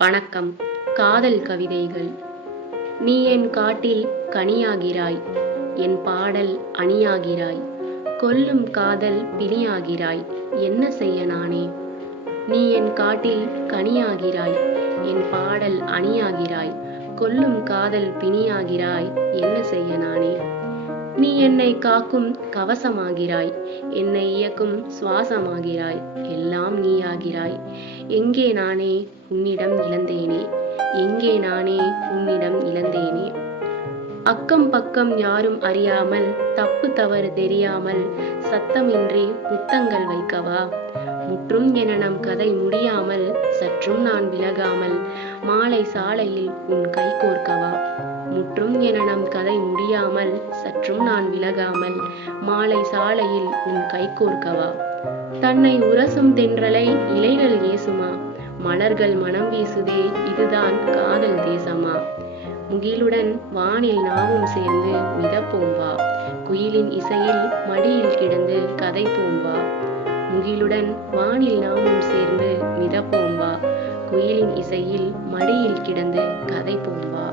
வணக்கம். காதல் கவிதைகள். நீ என் காட்டில் கனியாகிறாய், என் பாடல் அணியாகிறாய், கொல்லும் காதல் பிணியாகிறாய், என்ன செய்ய நானே? நீ என் காட்டில் கனியாகிறாய், என் பாடல் அணியாகிறாய், கொல்லும் காதல் பிணியாகிறாய், என்ன செய்ய நானே? நீ என்னை காக்கும் கவசமாகிறாய், என்னை இயக்கும் சுவாசமாகிறாய், எல்லாம் நீயாகிறாய். எங்கே நானே உன்னிடம் இழந்தேனே, எங்கே நானே உன்னிடம் இழந்தேனே? அக்கம் பக்கம் யாரும் அறியாமல், தப்பு தவறு தெரியாமல், சத்தமின்றி முத்தங்கள் வைக்கவா? முற்றும் என நம் கதை முடியாமல், சற்றும் நான் விலகாமல், மாலை சாலையில் உன் கை கோர்க்கவா? முற்றும் என நம் கதை முடியாமல், சற்றும் நான் விலகாமல், மாலை சாலையில் உன் கை கோர்க்கவா? தன்னை உரசும் தென்றலை இலைகள் ஏசுமா? மலர்கள் மனம் வீசுதே, இதுதான் காதல் தேசமா? முகிலுடன் வானில் நாமும் சேர்ந்து மிதப்போம் வா, குயிலின் இசையில் மடியில் கிடந்து கதைப்போம் வா. முகிலுடன் வானில் நாமும் சேர்ந்து மிதப்போம் வா, குயிலின் இசையில் மடியில் கிடந்து கதைப்போம் வா.